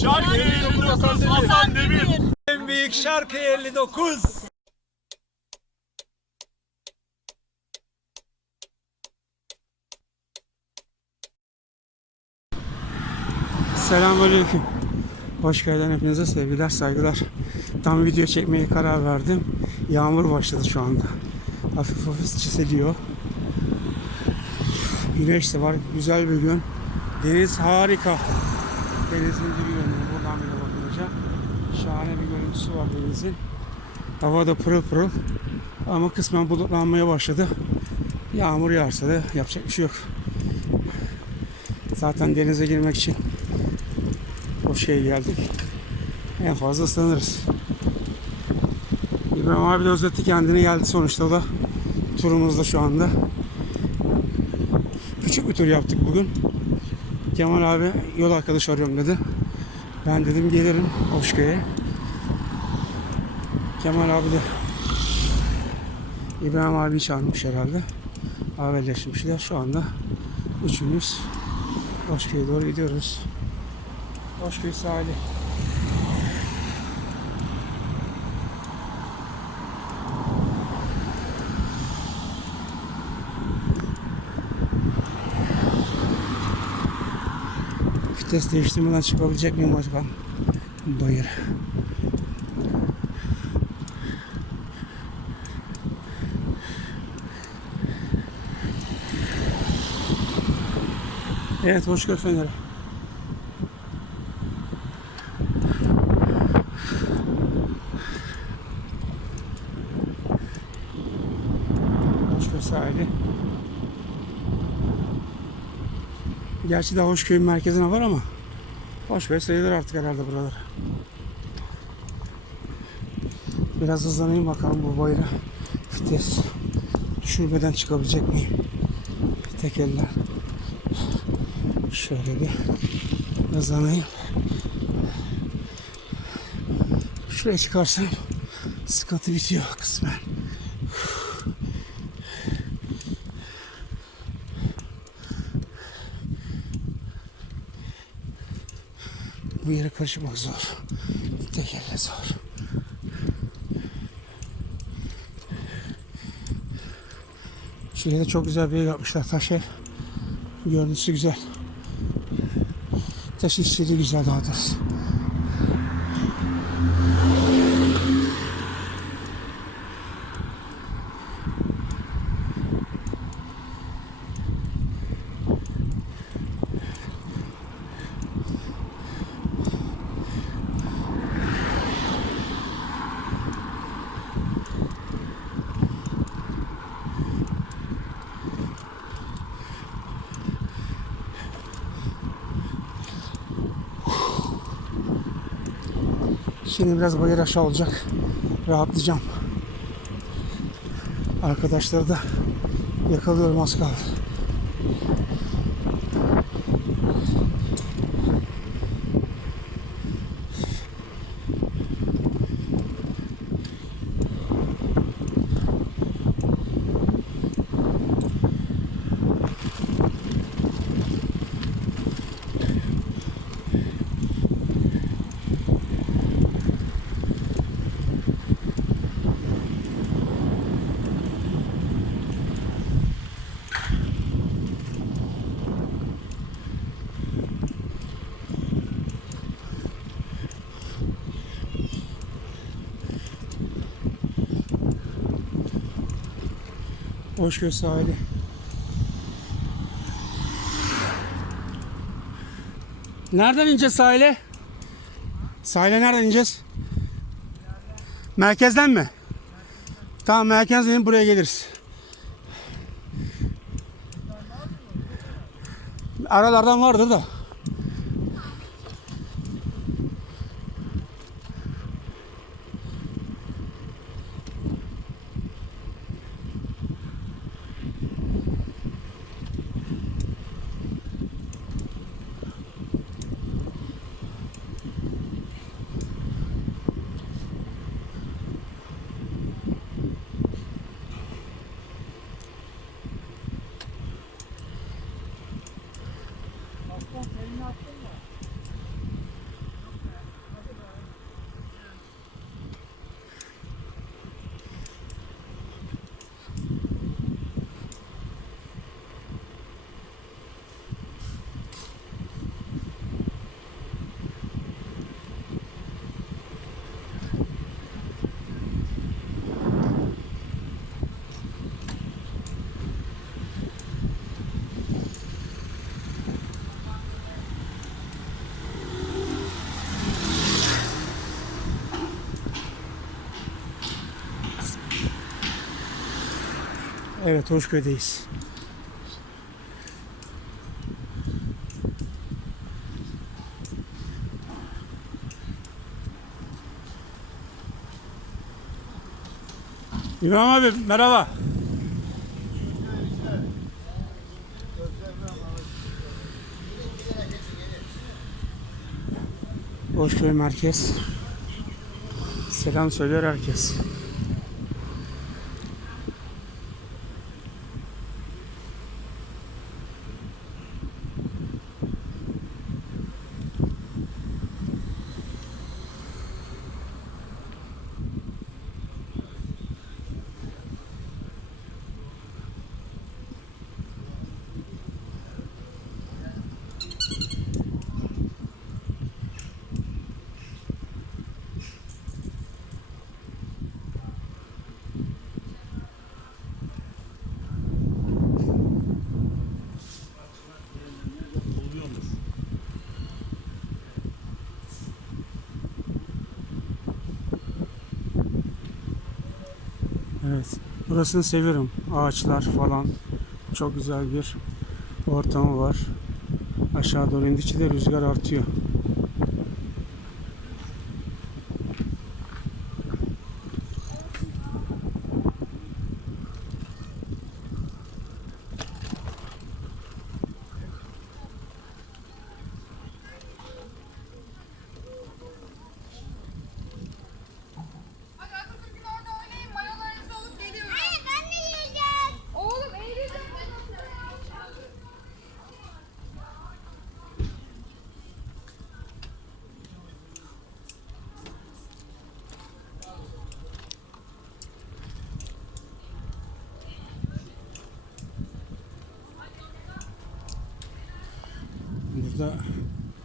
Şarkı 59 Hasan Demir. En büyük şarkı 59. Selamünaleyküm. Hoş geldin hepinize sevgiler, saygılar. Tam video çekmeye karar verdim. Yağmur başladı şu anda. Hafif hafif çiseliyor. Güneş de var. Güzel bir gün. Deniz harika. Denizin bir yönü buradan bile bakılacak. Şahane bir görüntüsü var denizin. Hava da pırıl pırıl. Ama kısmen bulutlanmaya başladı. Yağmur yağarsa da yapacak bir şey yok. Zaten denize girmek için o şeye geldik. En fazla ıslanırız. İbrahim abi de özetti kendine geldi sonuçta da turumuzda şu anda. Küçük bir tur yaptık bugün. Kemal abi yol arkadaşı arıyorum dedi. Ben dedim gelirim Hoşköy'e. Kemal abi de İbrahim abi çağırmış herhalde. Haberleşmişler. Şu anda üçümüz Hoşköy'e doğru gidiyoruz. Hoşköy sahili. Vites değiştirmeden çıkabilecek miyim acaba? Bayır. Evet, Hoşköy Feneri. Gerçi daha Hoşköy'ün merkezine var ama Hoşköy sayılır artık herhalde buralar. Biraz hızlanayım bakalım bu bayıra. Vites düşürmeden çıkabilecek miyim? Tek eller. Şöyle bir hızlanayım. Şuraya çıkarsam sıkıntı bitiyor kısmen. Bu yere karışmak zor. Tek elle zor. Şuraya da çok güzel bir ev yapmışlar taş ev. Görüntüsü güzel. Taş işleri güzel daha doğrusu. Şimdi biraz bayır aşağı olacak. Rahatlayacağım. Arkadaşları da yakalıyorum az kaldı. Hoşgöl sahili. Nereden ineceğiz sahile? Sahile nereden ineceğiz? Merkezden mi? Tamam merkezden buraya geliriz. Aralardan vardır da. Evet Hoşköy'deyiz. İbrahim abi merhaba. Hoşköy merkez. Selam söyler herkes. Evet. Burasını seviyorum. Ağaçlar falan. Çok güzel bir ortamı var. Aşağı doğru indikçe de rüzgar artıyor.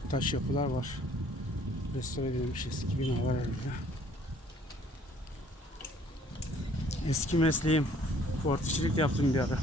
Taş yapılar var. Restore edilmiş eski binalar herhalde. Eski mesleğim. Portişilik yaptım bir ara.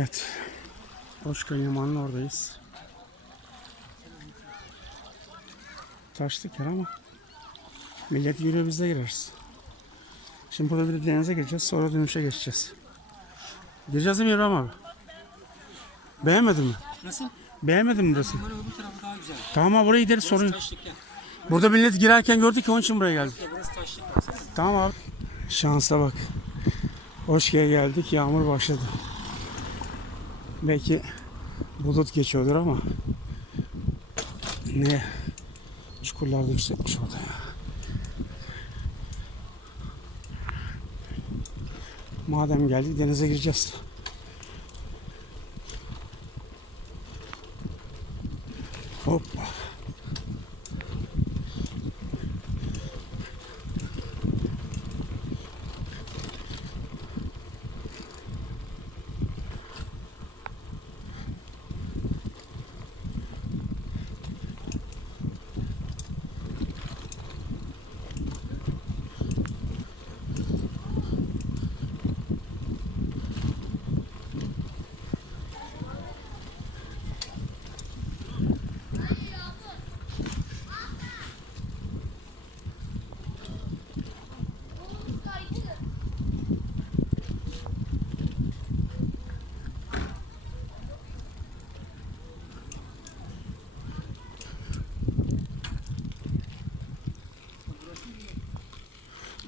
Evet. Hoşköy Limanı'nın oradayız. Taşlık yer ama millet yürüyor biz de gireriz. Şimdi burada bir de denize gireceğiz sonra dönüşe geçeceğiz. Gireceğiz değil mi İbrahim abi? Beğenmedin mi? Nasıl? Beğenmedin mi burası? Böyle öbür tarafı daha güzel. Tamam abi buraya gideriz sorun. yok. Burada millet girerken gördük ki onun için buraya geldik. Burası taşlık baksana. Tamam abi. Şansa bak. Hoşgel geldik. Yağmur başladı. Belki bulut geçiyordur ama ne çukurlarda yüksekmiş orada ya. Madem geldik denize gireceğiz. Hoppa.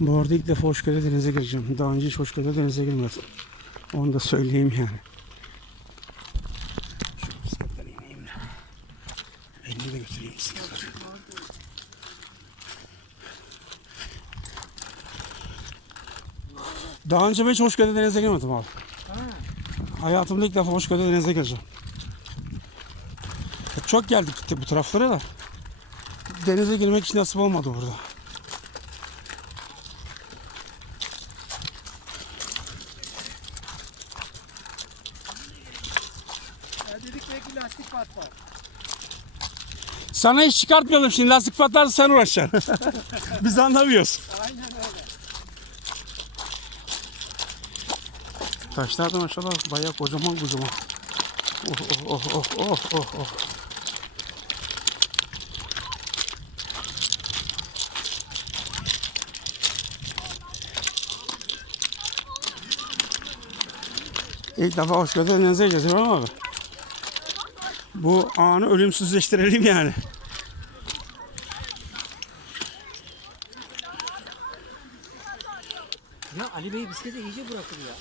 Bu arada ilk defa Hoşgörü denize gireceğim. Daha önce hiç Hoşgörü denize girmedim. Onu da söyleyeyim yani. Şu de. Götüreyim bisikletleri. Daha önce ben hiç Hoşgörü denize girmedim abi. Hayatımda ilk defa Hoşgörü denize gireceğim. Çok geldik gittik bu taraflara da. Denize girmek hiç nasip olmadı burada. Ya dedik belki lastik patlar. Sana hiç çıkartmayalım şimdi lastik patlarsa sen uğraşacaksın. Biz anlamıyoruz. Aynen öyle. Taşlar da maşallah bayağı kocaman kocaman. Oh oh oh oh oh oh oh. İlk defa hoş geldin gireceğiz ama abi. Bu anı ölümsüzleştirelim yani. Ya Ali Bey bisiklete iyice bırakır ya.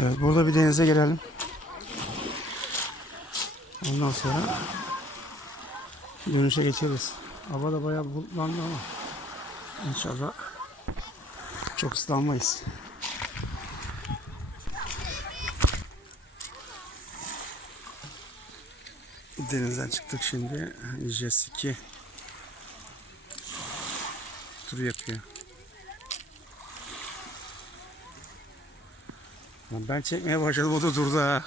Evet burada bir denize girelim. Ondan sonra dönüşe geçeriz. Hava da bayağı bulutlandı ama inşallah çok ıslanmayız. Denizden çıktık şimdi. 2 tur yapıyor. Ben çekmeye başladım o da durdu ha.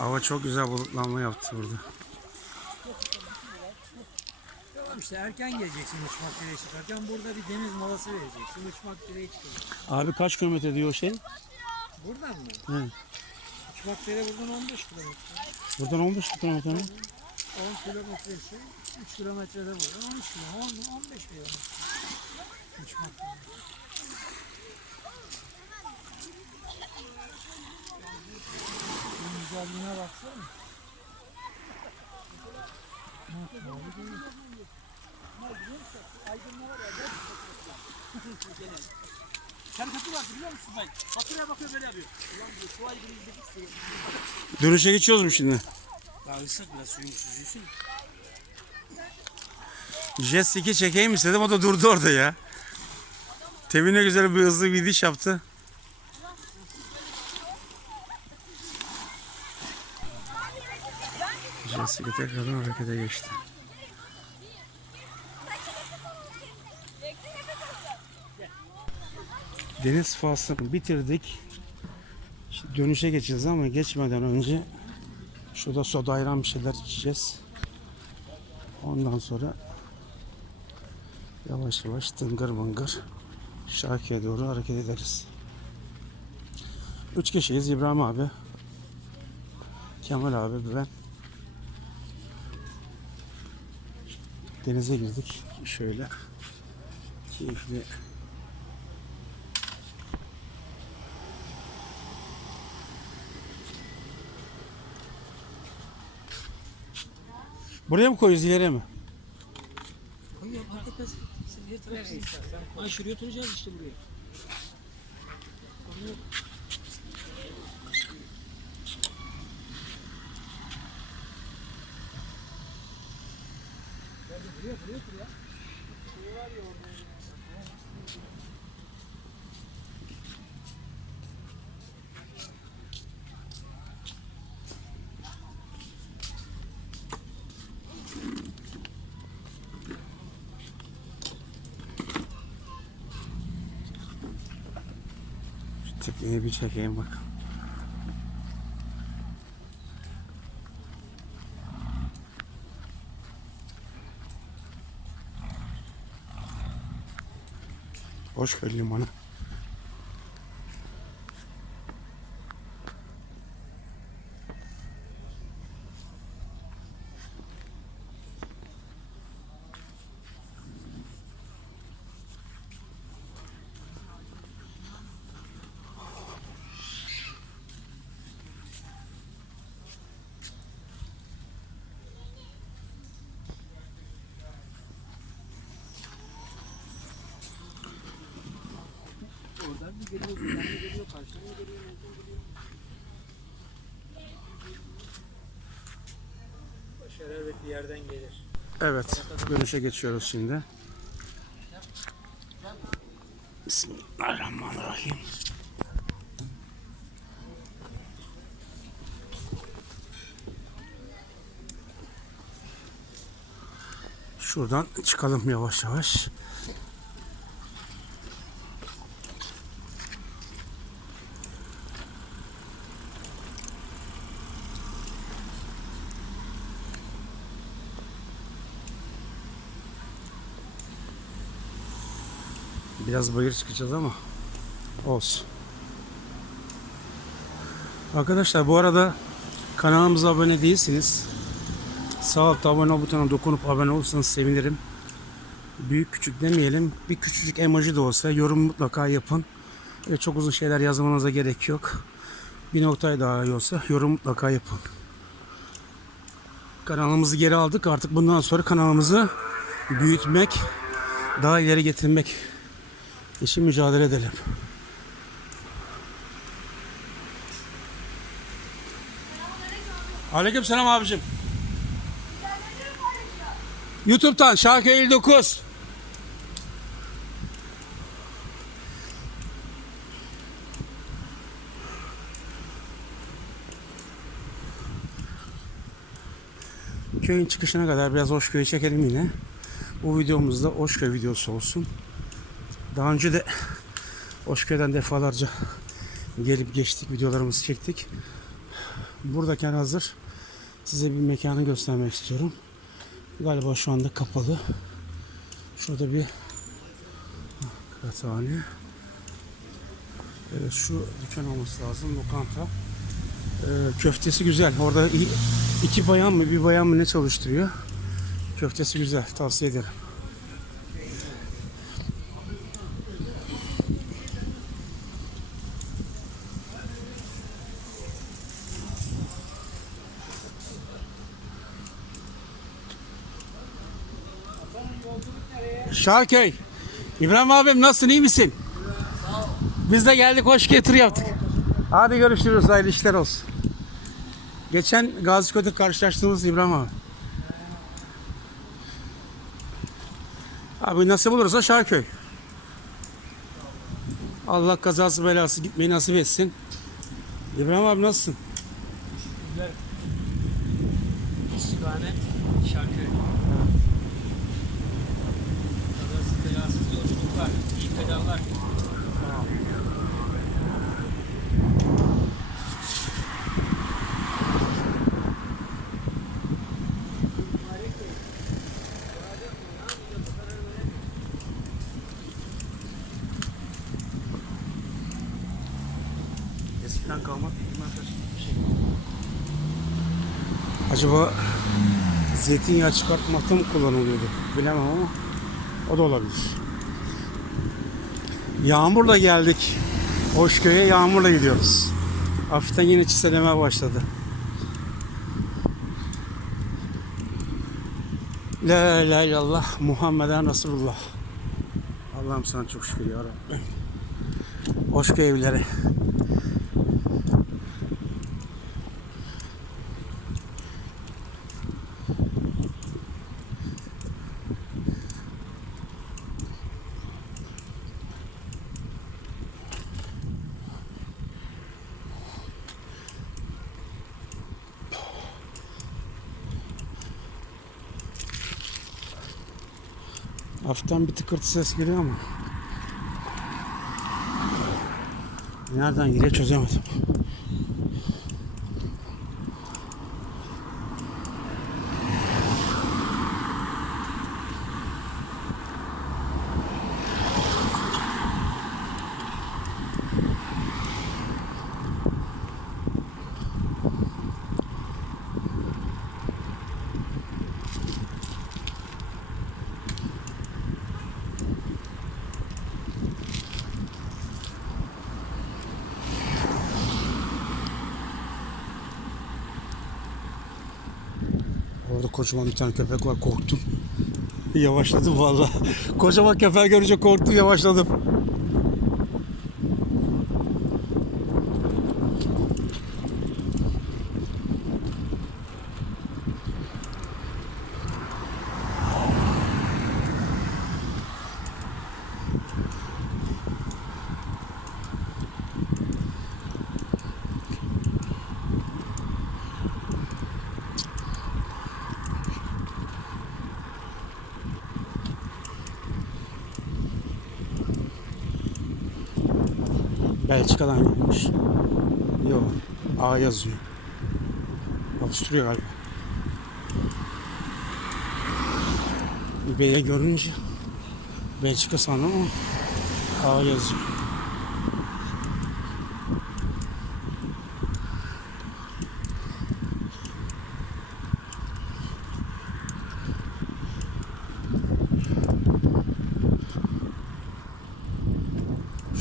Hava çok güzel bulutlanma yaptı burada. Tamam işte erken geleceksin uçmak direği çıkarken. Burada bir deniz molası vereceksin. Uçmak direği çıkacak. Abi kaç kilometre diyor o şey? Buradan mı? Hı. Uçmak direği buradan 15 kilometre. Buradan 15 kilometre mi? 10 kilometresi. 3 kilometrede buradan 13 kilometre. 10, 15 kilometre. Uçmak direği. Güzelliğine baksana. Var biliyor musun bak? Faturaya bakıyor böyle yapıyor. Ulan geçiyoruz mu şimdi? Daha ıslak suyun süzülsün. Jet 2 çekeyim istedim o da durdu orada ya. Temin ne güzel bir hızlı bir gidiş yaptı. 2 tekrardan harekete geçti. Deniz faslını bitirdik. Şimdi dönüşe geçeceğiz ama geçmeden önce şurada soda ayran bir şeyler içeceğiz. Ondan sonra yavaş yavaş tıngır mıngır Şarkıya doğru hareket ederiz. Üç kişiyiz. İbrahim abi, Kemal abi, ben. Denize girdik. Şöyle keyifli Buraya mı koyuyoruz ileriye mi? Koy ya fark etmez. Sen diğer tarafsın. Ay şuraya oturacağız işte buraya. Şu tekneyi bir çekeyim bakalım. Hoşköy Limanı. Başarı elbet bir yerden gelir. Evet, dönüşe geçiyoruz şimdi. Bismillahirrahmanirrahim. Şuradan çıkalım yavaş yavaş. Biraz bayır çıkacağız ama olsun. Arkadaşlar bu arada kanalımıza abone değilsiniz. Sağ altta abone ol butonuna dokunup abone olursanız sevinirim. Büyük küçük demeyelim. Bir küçücük emoji de olsa yorum mutlaka yapın. Öyle çok uzun şeyler yazmanıza gerek yok. Bir noktayı daha olsa yorum mutlaka yapın. Kanalımızı geri aldık. Artık bundan sonra kanalımızı büyütmek, daha ileri getirmek için mücadele edelim. Aleyküm selam abicim. YouTube'dan Şarkı 59. Köyün çıkışına kadar biraz Hoşköy'ü çekelim yine. Bu videomuzda Hoşköy videosu olsun. Daha önce de Hoşköy'den defalarca gelip geçtik, videolarımızı çektik. Buradayken hazır size bir mekanı göstermek istiyorum. Galiba şu anda kapalı. Şurada bir kıraathane. Evet, şu dükkan olması lazım. Lokanta. Ee, köftesi güzel. Orada iki bayan mı bir bayan mı ne çalıştırıyor. Köftesi güzel. Tavsiye ederim. Şarköy. İbrahim abim nasılsın iyi misin? Biz de geldik hoş getir yaptık. Hadi görüşürüz hayırlı işler olsun. Geçen Gaziköy'de karşılaştığımız İbrahim abi. Abi nasip olursa Şarköy. Allah kazası belası gitmeyi nasip etsin. İbrahim abi nasılsın? İstihane Şarköy. Pedallar. Eskiden kalma şey. Acaba zeytinyağı çıkartmakta mı kullanılıyordu? Bilemem ama o da olabilir. Yağmurla geldik. Hoşköy'e yağmurla gidiyoruz. Hafiften yine çiseleme başladı. La ilahe illallah Muhammeden Resulullah. Allah'ım sana çok şükür ya Rabbi. Hoşköy evleri. Hafiften bir tıkırtı ses geliyor ama. Nereden geliyor çözemedim. Orada kocaman bir tane köpek var korktum. Yavaşladım valla. Kocaman köpek görünce korktum yavaşladım. Belçika'dan gelmiş. Yok. A yazıyor. Avusturya galiba. Bir B'ye görünce Belçika sandım ama A yazıyor.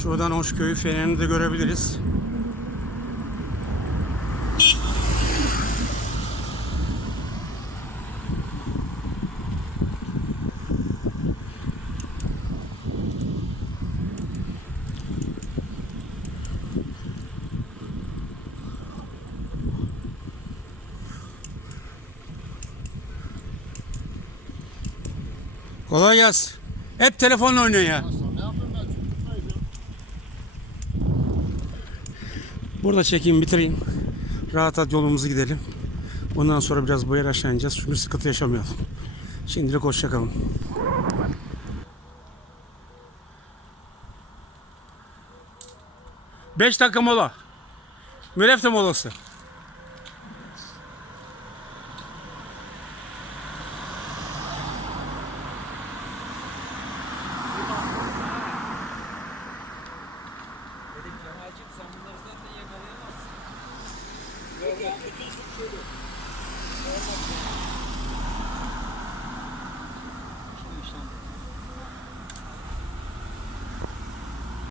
Şuradan Hoşköy Fener'ini de görebiliriz. Kolay gelsin. Hep telefonla oynuyor ya. Burada çekeyim bitireyim. Rahat rahat yolumuzu gidelim. Ondan sonra biraz bu yer aşağı. Çünkü sıkıntı yaşamayalım. Şimdilik hoşçakalın. Beş dakika mola. Mürefte molası.